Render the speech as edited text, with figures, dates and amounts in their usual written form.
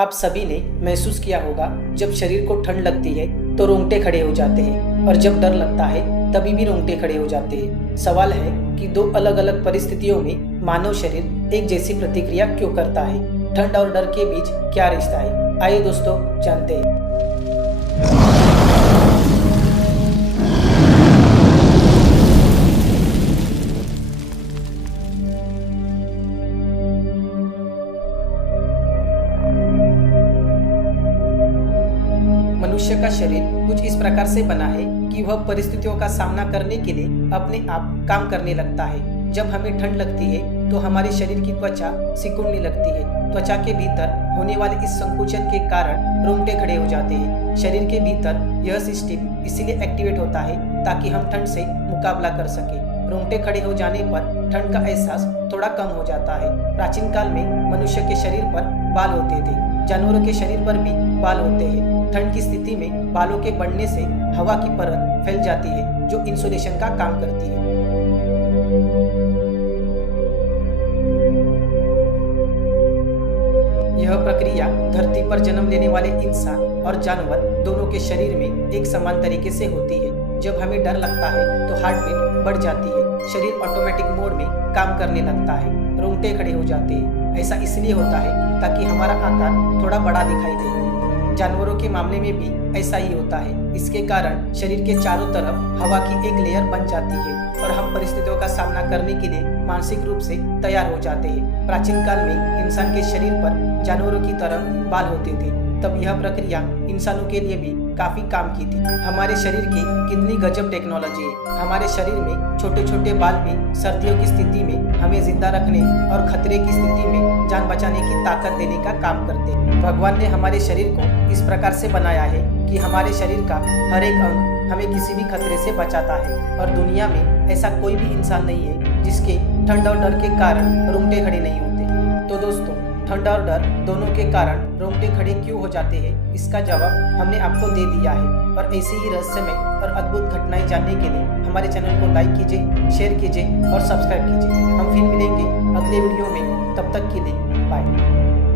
आप सभी ने महसूस किया होगा, जब शरीर को ठंड लगती है तो रोंगटे खड़े हो जाते हैं और जब डर लगता है तभी भी रोंगटे खड़े हो जाते हैं। सवाल है कि दो अलग अलग परिस्थितियों में मानव शरीर एक जैसी प्रतिक्रिया क्यों करता है? ठंड और डर के बीच क्या रिश्ता है? आइए दोस्तों जानते हैं। मनुष्य का शरीर कुछ इस प्रकार से बना है कि वह परिस्थितियों का सामना करने के लिए अपने आप काम करने लगता है। जब हमें ठंड लगती है तो हमारे शरीर की त्वचा सिकुड़ने लगती है। त्वचा के भीतर होने वाले इस संकुचन के कारण रोंगटे खड़े हो जाते हैं। शरीर के भीतर यह सिस्टम इसीलिए एक्टिवेट होता है ताकि हम ठंड से मुकाबला कर सके। रोंगटे खड़े हो जाने पर ठंड का एहसास थोड़ा कम हो जाता है। प्राचीन काल में मनुष्य के शरीर पर बाल होते थे, जानवरों के शरीर पर भी बाल होते हैं। ठंड की स्थिति में बालों के बढ़ने से हवा की परत फैल जाती है जो इंसुलेशन का काम करती है। यह प्रक्रिया धरती पर जन्म लेने वाले इंसान और जानवर दोनों के शरीर में एक समान तरीके से होती है। जब हमें डर लगता है तो हार्ट बीट बढ़ जाती है, शरीर ऑटोमेटिक मोड में काम करने लगता है, रोंगटे खड़े हो जाते हैं। ऐसा इसलिए होता है ताकि हमारा आकार थोड़ा बड़ा दिखाई दे। जानवरों के मामले में भी ऐसा ही होता है। इसके कारण शरीर के चारों तरफ हवा की एक लेयर बन जाती है और हम परिस्थितियों का सामना करने के लिए मानसिक रूप से तैयार हो जाते हैं। प्राचीन काल में इंसान के शरीर पर जानवरों की तरह बाल होते थे, तब यह प्रक्रिया इंसानों के लिए भी काफी काम की थी। हमारे शरीर की कितनी गजब टेक्नोलॉजी है। हमारे शरीर में छोटे छोटे बाल भी सर्दियों की स्थिति में हमें जिंदा रखने और खतरे की स्थिति में जान बचाने की ताकत देने का काम करते हैं। भगवान ने हमारे शरीर को इस प्रकार से बनाया है कि हमारे शरीर का हर एक अंग हमें किसी भी खतरे से बचाता है और दुनिया में ऐसा कोई भी इंसान नहीं है जिसके ठंड और डर के कारण रोंगटे खड़े नहीं होते। तो दोस्तों, ठंड और डर दोनों के कारण रोंगटे खड़े क्यों हो जाते हैं, इसका जवाब हमने आपको दे दिया है। और ऐसी ही रहस्यमय और अद्भुत घटनाएं जानने के लिए हमारे चैनल को लाइक कीजिए, शेयर कीजिए और सब्सक्राइब कीजिए। हम फिर मिलेंगे अगले वीडियो में, तब तक के लिए बाय।